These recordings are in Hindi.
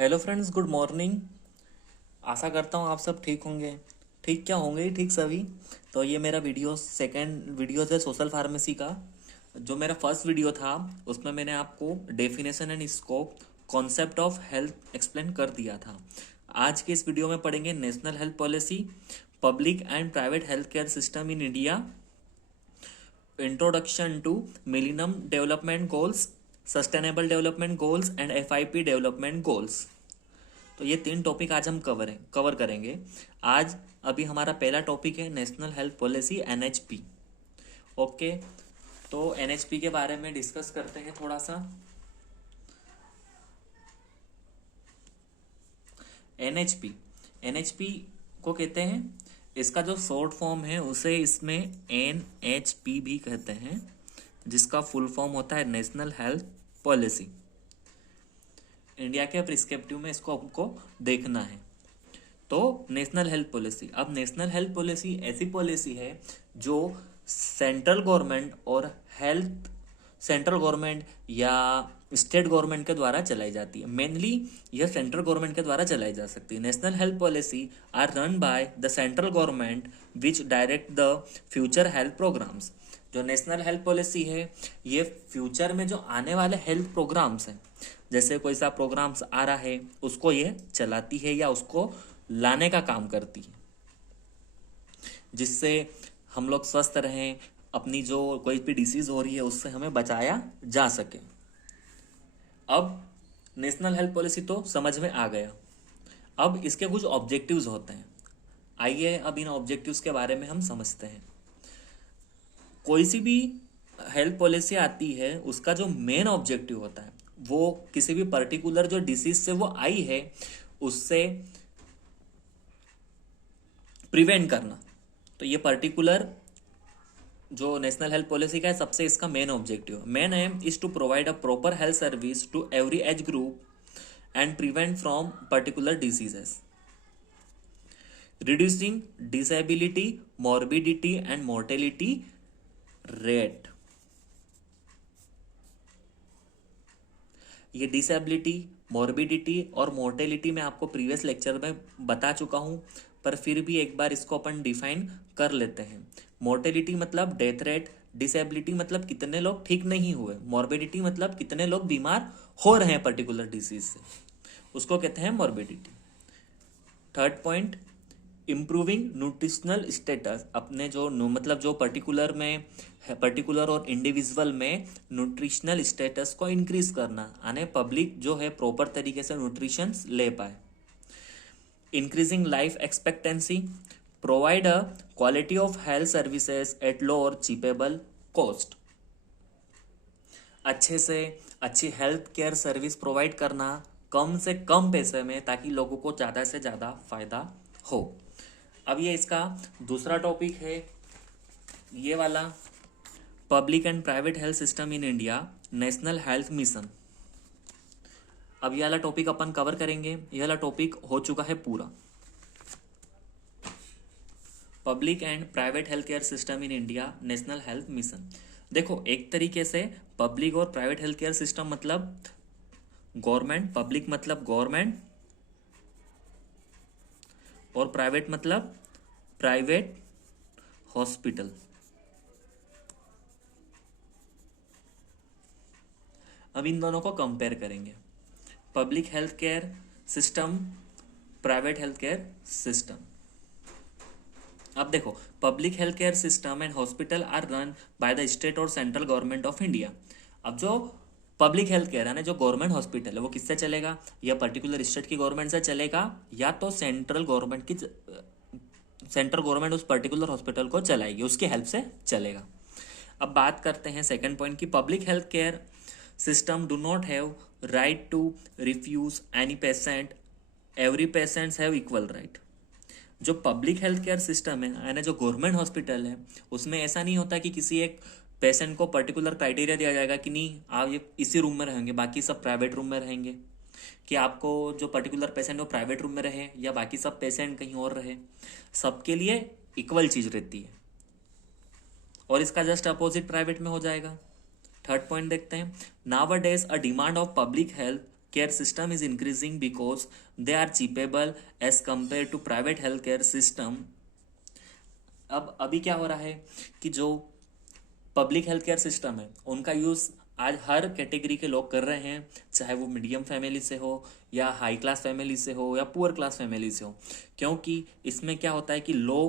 Hello friends, good morning. आशा करता हूँ आप सब ठीक होंगे। ठीक क्या होंगे ही ठीक सभी। तो ये मेरा सेकंड वीडियो है सोशल फार्मेसी का। जो मेरा फर्स्ट वीडियो था उसमें मैंने आपको definition and scope concept of health explain कर दिया था। आज के इस वीडियो में पढ़ेंगे national health policy, public and private health care system in India, introduction to millennium development goals, sustainable development goals and FIP development goals. तो ये 3 टॉपिक आज हम कवर करेंगे। आज अभी हमारा पहला टॉपिक है national health policy NHP। Okay, तो NHP के बारे में डिस्कस करते हैं थोड़ा सा। NHP NHP को कहते हैं, इसका जो शॉर्ट फॉर्म है उसे इसमें NHP भी कहते हैं, जिसका फुल फॉर्म होता है नेशनल हेल्थ पॉलिसी। इंडिया के प्रिस्क्रिप्टिव में इसको हमको देखना है। तो नेशनल हेल्थ पॉलिसी, अब नेशनल हेल्थ पॉलिसी ऐसी पॉलिसी है जो सेंट्रल गवर्नमेंट और सेंट्रल गवर्नमेंट या स्टेट गवर्नमेंट के द्वारा चलाई जाती है। मेनली यह सेंट्रल गवर्नमेंट के द्वारा चलाई जा सकती है। National health policy are run by the central government which direct the future health programs. जो नेशनल हेल्थ पॉलिसी है ये फ्यूचर में जो आने वाले हेल्थ प्रोग्राम्स हैं, जैसे कोई सा प्रोग्राम्स आ रहा है उसको ये चलाती है या उसको लाने का काम करती है, जिससे हम लोग स्वस्थ रहें, अपनी जो कोई भी डिसीज हो रही है उससे हमें बचाया जा सके। अब नेशनल हेल्थ पॉलिसी तो समझ में आ गया। अब इसके कुछ ऑब्जेक्टिव्स होते हैं। आइए अब इन ऑब्जेक्टिव्स के बारे में हम समझते हैं। कोई सी भी हेल्थ पॉलिसी आती है उसका जो मेन ऑब्जेक्टिव होता है वो किसी भी पर्टिकुलर जो डिसीज से वो आई है उससे प्रिवेंट करना। तो ये पर्टिकुलर जो नेशनल हेल्थ पॉलिसी का है सबसे इसका main objective, main aim is to provide a proper health service to every age group and prevent from particular diseases, reducing disability, morbidity and mortality rate. ये डिसेबिलिटी, मॉर्बिडिटी और मोर्टेलिटी मैं आपको प्रीवियस लेक्चर में बता चुका हूं, पर फिर भी एक बार इसको अपन डिफाइन कर लेते हैं। मोर्टेलिटी मतलब डेथ रेट, डिसेबिलिटी मतलब कितने लोग ठीक नहीं हुए, मॉर्बिडिटी मतलब कितने लोग बीमार हो रहे हैं पर्टिकुलर डिसीज से, उसको कहते हैं morbidity. Third point, improving nutritional status. अपने जो मतलब जो पर्टिकुलर और इंडिविजुअल में न्यूट्रिशनल स्टेटस को इंक्रीज करना, यानी पब्लिक जो है प्रॉपर तरीके से न्यूट्रिशन ले पाए। Increasing life expectancy, provide a quality of health services at low और चीपेबल कॉस्ट। अच्छे से अच्छी हेल्थ केयर सर्विस प्रोवाइड करना कम से कम पैसे में, ताकि लोगों को ज़्यादा से ज़्यादा फायदा हो। अब ये इसका दूसरा टॉपिक है, ये वाला public and private health system in India, national health mission. अब ये वाला टॉपिक अपन कवर करेंगे। ये वाला टॉपिक हो चुका है पूरा, public and private health care system in India, national health mission. देखो, एक तरीके से पब्लिक और प्राइवेट हेल्थ केयर सिस्टम मतलब गवर्नमेंट, पब्लिक मतलब गवर्नमेंट और प्राइवेट मतलब प्राइवेट हॉस्पिटल। अब इन दोनों को कंपेयर करेंगे, public health care system, private health care system. अब देखो, public health care system and hospital are run by the state और सेंट्रल गवर्नमेंट ऑफ इंडिया। अब जो पब्लिक हेल्थ केयर यानी जो गवर्नमेंट हॉस्पिटल है वो किससे चलेगा, या पर्टिकुलर स्टेट की गवर्नमेंट से चलेगा, या तो सेंट्रल गवर्नमेंट उस पर्टिकुलर हॉस्पिटल को चलाएगी, उसकी हेल्प से चलेगा। अब बात करते हैं सेकंड पॉइंट की, public health care system do not have right to refuse any patient, every patients have equal right. जो पब्लिक हेल्थ केयर सिस्टम है यानी जो गवर्नमेंट हॉस्पिटल है उसमें ऐसा नहीं होता कि किसी एक पेशेंट को पर्टिकुलर क्राइटेरिया दिया जाएगा कि नहीं आप ये इसी रूम में रहेंगे, बाकी सब प्राइवेट रूम में रहेंगे, कि आपको जो पर्टिकुलर पेशेंट वो प्राइवेट रूम में रहे या बाकी सब पेशेंट कहीं और रहे। सबके लिए इक्वल चीज रहती है, और इसका जस्ट अपोजिट प्राइवेट में हो जाएगा। थर्ड पॉइंट देखते हैं, now days a demand of public health care system is increasing because they are cheapable as compared to private health care system. अब अभी क्या हो रहा है कि जो पब्लिक हेल्थ केयर सिस्टम है उनका यूज़ आज हर कैटेगरी के लोग कर रहे हैं, चाहे वो मीडियम फैमिली से हो या हाई क्लास फैमिली से हो या पुअर क्लास फैमिली से हो, क्योंकि इसमें क्या होता है कि लो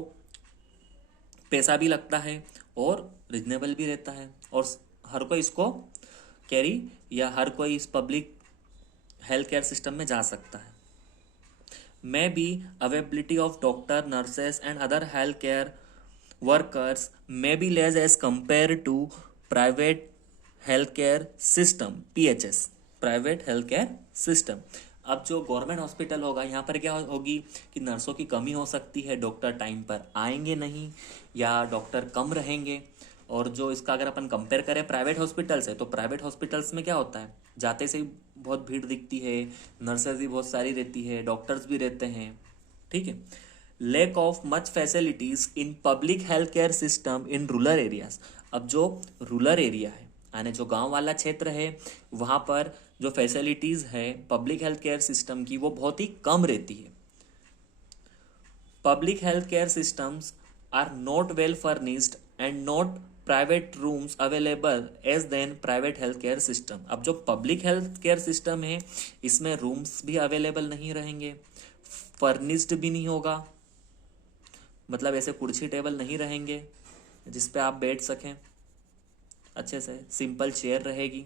पैसा भी लगता है और रिजनेबल भी रहता है और हर कोई इसको कैरी या हर कोई इस पब्लिक हेल्थ केयर सिस्टम में जा सकता है. May be availability of doctor, nurses and other health care workers may be less as compared to private healthcare system, PHS, private health care system. अब जो गवर्नमेंट हॉस्पिटल होगा यहाँ पर क्या होगी कि नर्सों की कमी हो सकती है, डॉक्टर टाइम पर आएंगे नहीं या डॉक्टर कम रहेंगे. और जो इसका अगर अपन कंपेयर करें प्राइवेट हॉस्पिटल से, तो प्राइवेट हॉस्पिटल्स में क्या होता है, जाते से ही बहुत भीड़ दिखती है, नर्सेज भी बहुत सारी रहती है, डॉक्टर्स भी रहते हैं. ठीक है. Lack of much facilities in public health care system in rural areas. अब जो रूरल एरिया है यानी जो गांव वाला क्षेत्र है वहां पर जो फैसिलिटीज है पब्लिक हेल्थ केयर सिस्टम की वो बहुत ही कम रहती है. Public health care systems are not well furnished and not private rooms available as then private health care system. अब जो पब्लिक हेल्थ केयर सिस्टम है इसमें रूम्स भी अवेलेबल नहीं रहेंगे, फर्निश्ड भी नहीं होगा, मतलब ऐसे कुर्सी टेबल नहीं रहेंगे जिस पे आप बैठ सकें अच्छे से, सिंपल चेयर रहेगी.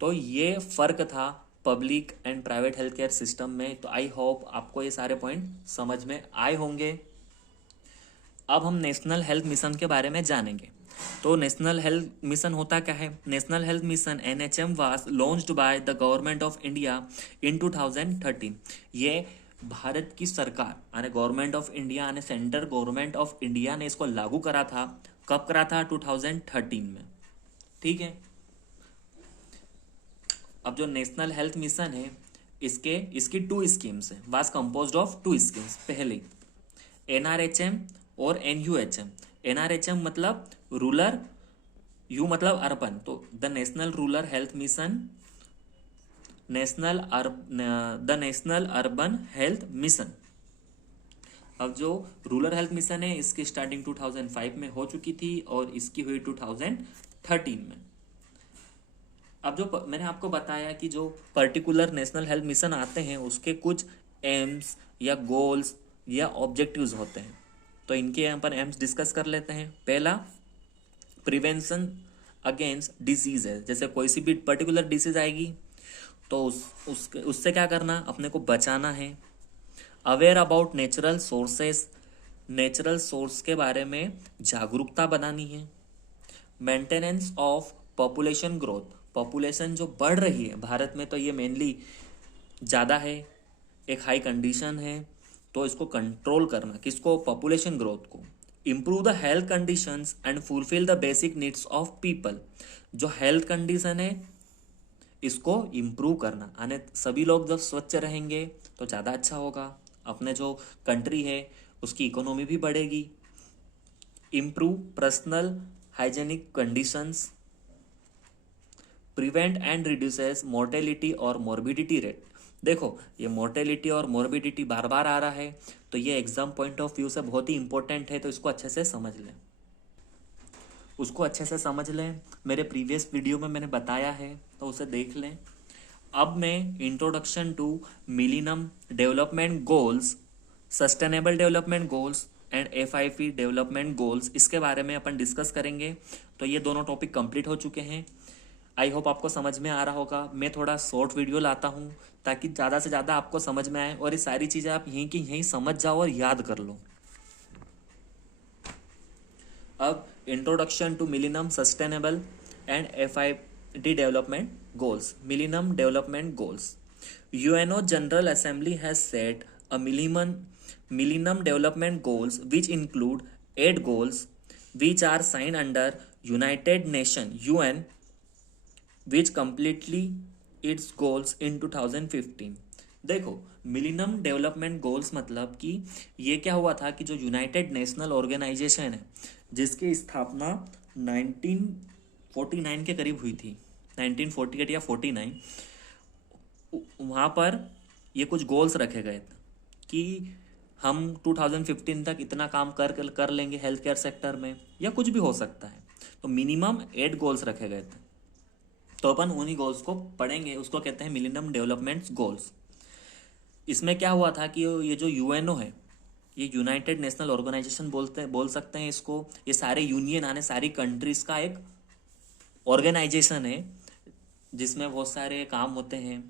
तो ये फ़र्क था public and private health care system में. तो आई होप आपको ये सारे पॉइंट समझ में आए होंगे. अब हम नेशनल हेल्थ मिशन के बारे में जानेंगे. तो नेशनल हेल्थ मिशन होता क्या है? National health mission NHM was launched by the government of India in 2013. ये भारत की सरकार यानी गवर्नमेंट ऑफ इंडिया यानी सेंट्रल गवर्नमेंट ऑफ इंडिया ने इसको लागू करा था. कब करा था? 2013 में. ठीक है. अब जो नेशनल हेल्थ मिशन है इसकी 2 स्कीम्स है, वाज कंपोज्ड ऑफ 2 स्कीम्स. पहले NRHM और NUHM. NRHM मतलब रूरल, यू मतलब अर्बन, तो the national rural health mission, the national urban health mission. अब जो रूरल हेल्थ मिशन है इसकी स्टार्टिंग 2005 में हो चुकी थी और इसकी हुई 2013 में. अब जो मैंने आपको बताया कि जो पर्टिकुलर नेशनल हेल्थ मिशन आते हैं उसके कुछ एम्स या गोल्स या ऑब्जेक्टिव्स होते हैं. तो इनके यहाँ पर एम्स डिस्कस कर लेते हैं. पहला, प्रिवेंशन अगेंस्ट डिजीज है. जैसे कोई सी भी पर्टिकुलर डिजीज आएगी तो उससे क्या करना, अपने को बचाना है. Aware about natural sources, natural source के बारे में जागरूकता बनानी है. Maintenance of population growth, population जो बढ़ रही है भारत में तो ये मेनली ज़्यादा है, एक हाई कंडीशन है, तो इसको कंट्रोल करना. किसको? पॉपुलेशन ग्रोथ को. Improve the health conditions and fulfil the basic needs of people. जो हेल्थ कंडीशन है इसको इम्प्रूव करना, यानी सभी लोग जब स्वच्छ रहेंगे तो ज़्यादा अच्छा होगा. अपने जो कंट्री है उसकी इकोनॉमी भी बढ़ेगी. Improve personal hygienic conditions, prevent and reduces mortality और मोर्बिडिटी रेट. देखो ये मोर्टेलिटी और मोर्बिडिटी बार बार आ रहा है तो ये एग्जाम पॉइंट ऑफ व्यू से बहुत ही इंपॉर्टेंट है, तो इसको अच्छे से समझ लें, उसको अच्छे से समझ लें. मेरे प्रीवियस वीडियो में मैंने बताया है तो उसे देख लें. अब मैं introduction to millennium development goals, sustainable development goals and FIP development goals, इसके बारे में अपन डिस्कस करेंगे. तो ये दोनों टॉपिक कंप्लीट हो चुके हैं. आई होप आपको समझ में आ रहा होगा. मैं थोड़ा शॉर्ट वीडियो लाता हूँ ताकि ज़्यादा से ज़्यादा आपको समझ में आए और ये सारी चीज़ें आप यहीं की यहीं समझ जाओ और याद कर लो. अब introduction to millennium sustainable and FIP development goals. Millennium development goals. UNO General Assembly has set a millennium development goals which include 8 goals which are signed under United Nations UN which completely its goals in 2015. देखो मिलेनियम डेवलपमेंट गोल्स मतलब कि ये क्या हुआ था कि जो यूनाइटेड नेशनल ऑर्गेनाइजेशन है जिसकी स्थापना 1949 के करीब हुई थी, 1948 या 49, वहाँ पर ये कुछ गोल्स रखे गए थे कि हम 2015 तक इतना काम कर लेंगे हेल्थ केयर सेक्टर में, या कुछ भी हो सकता है। तो मिनिमम 8 गोल्स रखे गए थे। तो अपन उन्हीं गोल्स को पढ़ेंगे, उसको कहते हैं मिलेनियम डेवलपमेंट गोल्स। इसमें क्या हुआ था कि ये जो यूएनओ है, ये यूनाइटेड नेशनल ऑर्गेनाइजेशन बोल सकते हैं इसको। ये सारे यूनियन आने सारी कंट्रीज का एक ऑर्गेनाइजेशन है जिसमें बहुत सारे काम होते हैं।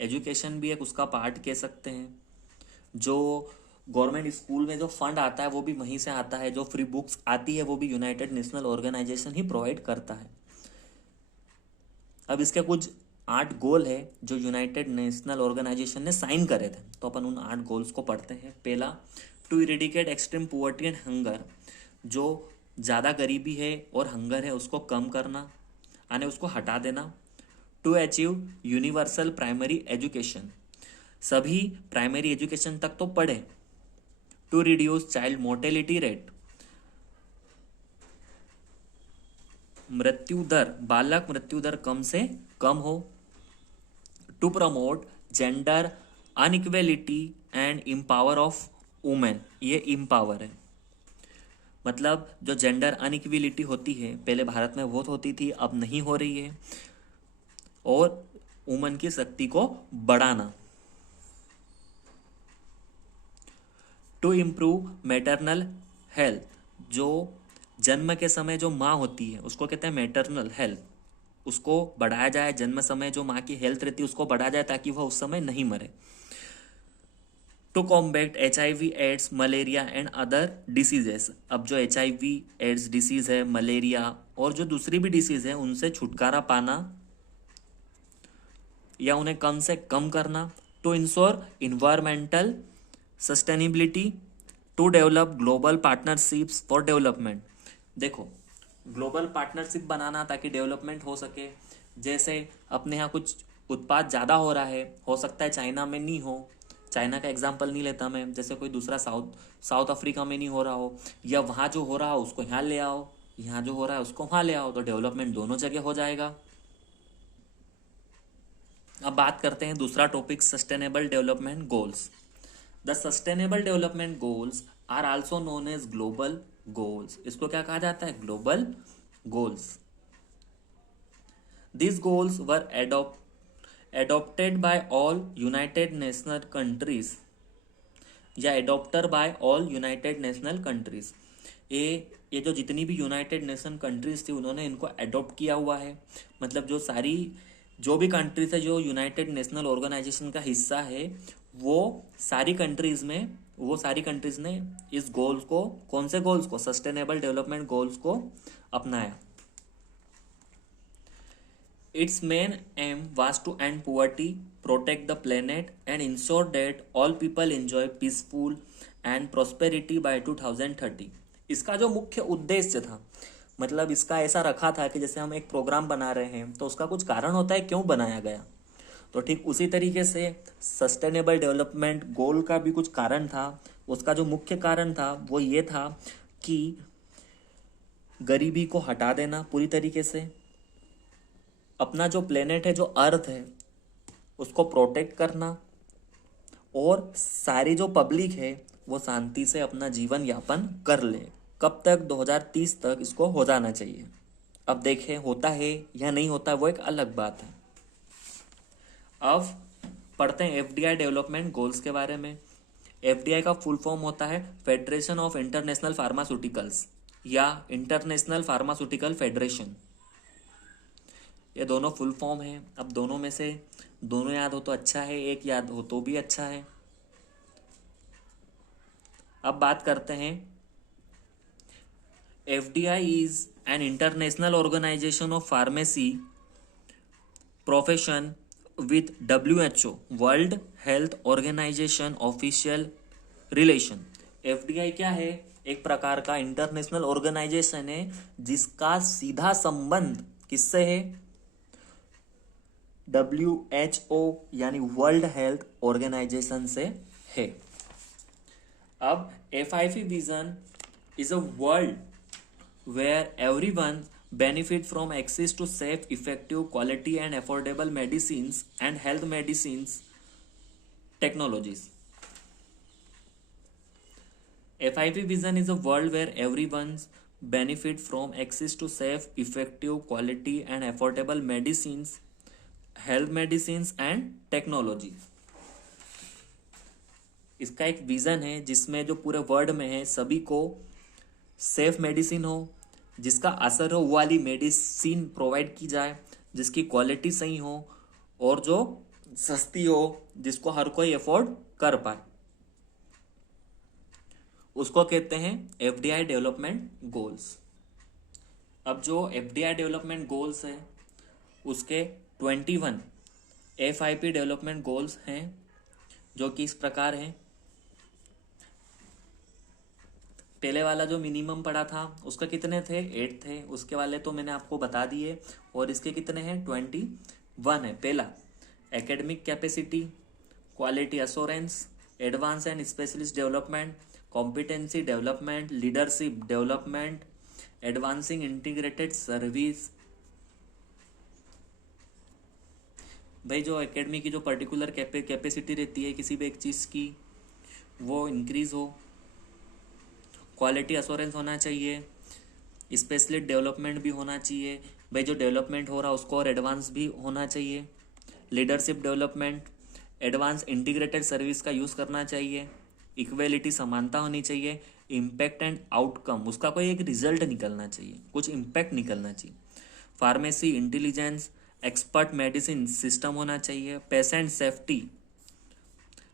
एजुकेशन भी एक उसका पार्ट कह सकते हैं। जो गवर्नमेंट स्कूल में जो फंड आता है वो भी वहीं से आता है। जो फ्री बुक्स आती है वो भी यूनाइटेड नेशनल ऑर्गेनाइजेशन ही प्रोवाइड करता है। अब इसके कुछ 8 गोल है जो यूनाइटेड नेशनल ऑर्गेनाइजेशन ने साइन करे थे। तो अपन उन 8 गोल्स को पढ़ते हैं। पहला, to eradicate extreme poverty and hunger, जो ज़्यादा गरीबी है और हंगर है उसको कम करना, यानी उसको हटा देना। To achieve universal primary education, सभी प्राइमरी एजुकेशन तक तो पढ़े। To reduce child mortality rate, मृत्यु दर, बालक मृत्यु दर कम से कम हो। To promote gender inequality and empower of women, ये इम्पावर है। मतलब जो जेंडर अनइक्वेलिटी होती है पहले भारत में बहुत होती थी, अब नहीं हो रही है। और वुमेन की शक्ति को बढ़ाना। टू इम्प्रूव मैटरनल हेल्थ, जो जन्म के समय जो माँ होती है उसको कहते हैं मैटरनल हेल्थ, उसको बढ़ाया जाए। जन्म समय जो माँ की हेल्थ रहती है उसको बढ़ाया जाए ताकि वह उस समय नहीं मरे। To combat HIV AIDS malaria and other diseases, अब जो HIV एड्स डिसीज है, मलेरिया और जो दूसरी भी डिसीज है उनसे छुटकारा पाना या उन्हें कम से कम करना। To ensure environmental sustainability, to develop global partnerships for development, देखो ग्लोबल पार्टनरशिप बनाना ताकि डेवलपमेंट हो सके। जैसे अपने यहाँ कुछ उत्पाद ज़्यादा हो रहा है, हो सकता है चाइना में नहीं हो, चाइना का एग्जांपल नहीं लेता मैं, जैसे कोई दूसरा साउथ अफ्रीका में नहीं हो रहा हो, या वहाँ जो हो रहा हो उसको यहाँ ले आओ, यहाँ जो हो रहा है उसको वहाँ ले आओ, तो डेवलपमेंट दोनों जगह हो जाएगा। अब बात करते हैं दूसरा topic, sustainable development goals. The sustainable development goals are also known as global goals, इसको क्या कहा जाता है, global goals. These goals were adopted by all United National countries या adopted by all United National countries। ये जो जितनी भी यूनाइटेड नेशन कंट्रीज थी उन्होंने इनको अडॉप्ट किया हुआ है। मतलब जो भी कंट्रीज है जो यूनाइटेड नेशनल ऑर्गेनाइजेशन का हिस्सा है वो सारी कंट्रीज ने इस गोल्स को, कौन से गोल्स को, सस्टेनेबल डेवलपमेंट गोल्स को अपनाया। Its main aim was to end poverty, protect the planet and ensure that all people enjoy peaceful and prosperity by 2030। इसका जो मुख्य उद्देश्य था, मतलब इसका ऐसा रखा था कि जैसे हम एक प्रोग्राम बना रहे हैं तो उसका कुछ कारण होता है क्यों बनाया गया, तो ठीक उसी तरीके से सस्टेनेबल डेवलपमेंट गोल का भी कुछ कारण था। उसका जो मुख्य कारण था वो ये था कि गरीबी को हटा देना पूरी तरीके से, अपना जो प्लेनेट है, जो अर्थ है, उसको प्रोटेक्ट करना, और सारी जो पब्लिक है वो शांति से अपना जीवन यापन कर ले। कब तक, 2030 तक इसको हो जाना चाहिए। अब देखें होता है या नहीं होता वो एक अलग बात है। अब पढ़ते हैं FDI डेवलपमेंट गोल्स के बारे में। FDI का फुल फॉर्म होता है फेडरेशन ऑफ इंटरनेशनल फार्मास्यूटिकल्स या इंटरनेशनल फार्मास्यूटिकल फेडरेशन। ये दोनों फुल फॉर्म है। अब दोनों में से दोनों याद हो तो अच्छा है, एक याद हो तो भी अच्छा है। अब बात करते हैं, FDI is an international organization of pharmacy profession with WHO world health organization official relation. FDI क्या है, एक प्रकार का इंटरनेशनल ऑर्गेनाइजेशन है जिसका सीधा संबंध किससे है, WHO यानी वर्ल्ड हेल्थ ऑर्गेनाइजेशन से है। अब FIP vision is a world where everyone benefit from access to safe, effective, quality and affordable medicines and health medicines technologies. FIP vision is a world where everyone's benefit from access to safe, effective, quality and affordable medicines, health medicines and technology. इसका एक विजन है जिसमें जो पूरे वर्ल्ड में है सभी को सेफ मेडिसिन हो, जिसका असर हो वो वाली मेडिसिन प्रोवाइड की जाए, जिसकी क्वालिटी सही हो और जो सस्ती हो, जिसको हर कोई अफोर्ड कर पाए, उसको कहते हैं एफडीआई डेवलपमेंट गोल्स। अब जो एफडीआई डेवलपमेंट गोल्स है उसके 21 FIP डेवलपमेंट गोल्स हैं जो कि इस प्रकार हैं। पहले वाला जो मिनिमम पड़ा था उसका कितने थे, 8 थे। उसके वाले तो मैंने आपको बता दिए। और इसके कितने हैं, 21 है। पहला academic capacity, quality assurance, advance and specialist development, competency development, leadership development, advancing integrated service. भाई जो एकेडमी की जो पर्टिकुलर कैपेसिटी रहती है किसी भी एक चीज़ की वो इंक्रीज हो, क्वालिटी एश्योरेंस होना चाहिए, स्पेशलिस्ट डेवलपमेंट भी होना चाहिए। भाई जो डेवलपमेंट हो रहा है उसको और एडवांस भी होना चाहिए। Leadership development, advance integrated service का यूज़ करना चाहिए। इक्वेलिटी, समानता होनी चाहिए। इम्पैक्ट एंड आउटकम, उसका कोई एक रिजल्ट निकलना चाहिए, कुछ इम्पैक्ट निकलना चाहिए। Pharmacy intelligence, expert medicine system होना चाहिए। Patient safety,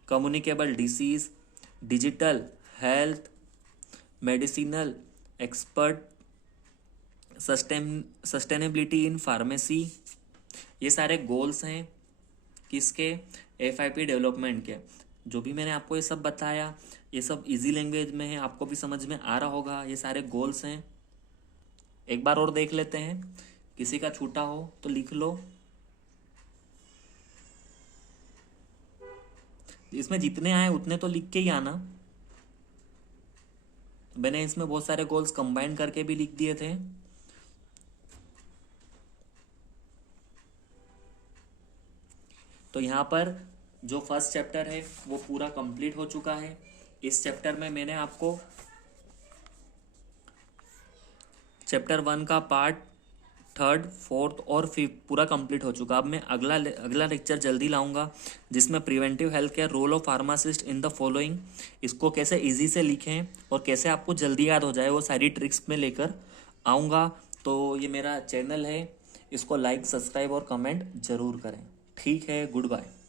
communicable disease, digital health, medicinal expert, sustainability in pharmacy. ये सारे गोल्स हैं किसके, FIP डेवलपमेंट के। जो भी मैंने आपको ये सब बताया ये सब इजी लैंग्वेज में है, आपको भी समझ में आ रहा होगा। ये सारे गोल्स हैं। एक बार और देख लेते हैं, किसी का छूटा हो तो लिख लो। इसमें जितने आए उतने तो लिख के ही आना। मैंने इसमें बहुत सारे गोल्स कंबाइन करके भी लिख दिए थे। तो यहाँ पर जो फर्स्ट चैप्टर है वो पूरा कंप्लीट हो चुका है। इस चैप्टर में मैंने आपको चैप्टर 1 का पार्ट 3rd, 4th और 5th पूरा कंप्लीट हो चुका। अब मैं अगला लेक्चर जल्दी लाऊंगा जिसमें preventive health care, role of pharmacist in the following, इसको कैसे इजी से लिखें और कैसे आपको जल्दी याद हो जाए वो सारी ट्रिक्स में लेकर आऊँगा। तो ये मेरा चैनल है, इसको लाइक, सब्सक्राइब और कमेंट जरूर करें। ठीक है, गुड बाय।